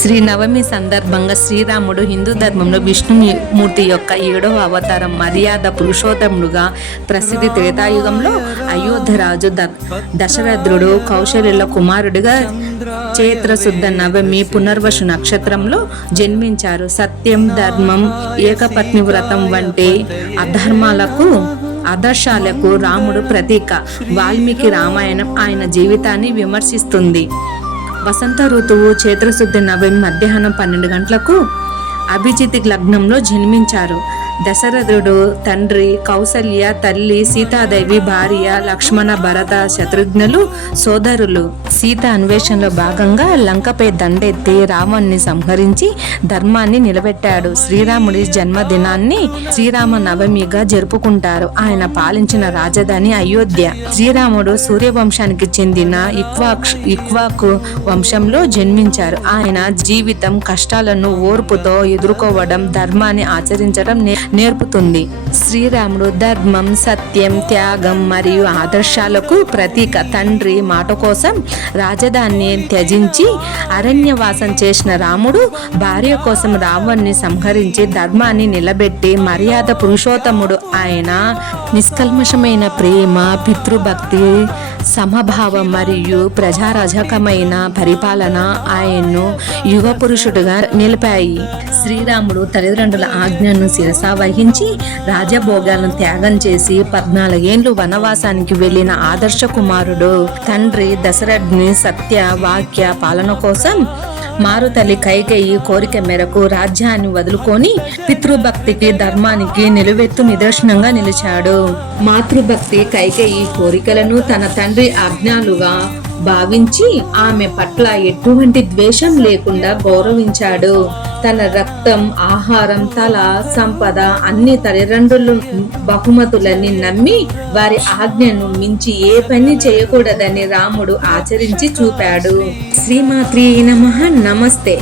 శ్రీ నవమి సందర్భంగా శ్రీరాముడు హిందూ ధర్మంలో విష్ణుమూర్తి యొక్క 7వ అవతారం మర్యాద పురుషోత్తముడుగా ప్రసిద్ధి. త్రేతాయుగంలో అయోధ్య రాజు దశరథుడు కౌశల్యుల కుమారుడిగా చైత్రశుద్ధ నవమి పునర్వసు నక్షత్రంలో జన్మించారు. సత్యం, ధర్మం, ఏకపత్ని వ్రతం వంటి ఆదర్శాలకు రాముడు ప్రతీక. వాల్మీకి రామాయణం ఆయన జీవితాన్ని విమర్శిస్తుంది. వసంత ఋతువు చైత్రశుద్ధి నవమి మధ్యాహ్నం 12 గంటలకు అభిజిత్ లగ్నంలో జన్మించారు. దశరథుడు తండ్రి, కౌసల్య తల్లి, సీతాదేవి భార్య, లక్ష్మణ, భరత, శత్రుఘ్నులు సోదరులు. సీత అన్వేషణలో భాగంగా లంకపై దండెత్తి రావణ్ణి సంహరించి ధర్మాన్ని నిలబెట్టాడు. శ్రీరాముడి జన్మదినాన్ని శ్రీరామ నవమిగా జరుపుకుంటారు. ఆయన పాలించిన రాజధాని అయోధ్య. శ్రీరాముడు సూర్యవంశానికి చెందిన ఇక్ష్వాకు వంశంలో జన్మించారు. ఆయన జీవితం కష్టాలను ఓర్పుతో ఎదుర్కోవడం, ధర్మాన్ని ఆచరించడం నేర్పుతుంది. శ్రీరాముడు ధర్మం, సత్యం, త్యాగం మరియు ఆదర్శాలకు ప్రతీక. తండ్రి మాట కోసం రాజధానిని త్యజించి అరణ్యవాసం చేసిన రాముడు భార్య కోసం రావణ్ణి సంహరించి ధర్మాన్ని నిలబెట్టి మర్యాద పురుషోత్తముడు. ఆయన నిష్కల్మషమైన ప్రేమ, పితృభక్తి, సమభావం మరియు ప్రజారజకమైన పరిపాలన ఆయన్ను యుగ పురుషుడుగా నిలిపాయి. శ్రీరాముడు తల్లిదండ్రుల ఆజ్ఞను శిరసా వహించి రాజభోగాలను త్యాగం చేసి 14 ఏళ్లు వనవాసానికి వెళ్లిన ఆదర్శ కుమారుడు. తండ్రి దశరథుని సత్య వాక్య పాలన కోసం మారుతల్లి కైకేయి కోరిక మేరకు రాజ్యాన్ని వదులుకొని పితృభక్తికి, ధర్మానికి నిలువెత్తు నిదర్శనంగా నిలిచాడు. మాతృభక్తి కైకేయి కోరికలను తన తండ్రి ఆజ్ఞలుగా భావించి ఆమె పట్ల ఎటువంటి ద్వేషం లేకుండా గౌరవించాడు. తన రక్తం, ఆహారం, తల, సంపద అన్ని తల్లిదండ్రులు బహుమతులని నమ్మి వారి ఆజ్ఞను మించి ఏ పని చేయకూడదని రాముడు ఆచరించి చూపాడు. శ్రీమాత్రే నమః. నమస్తే.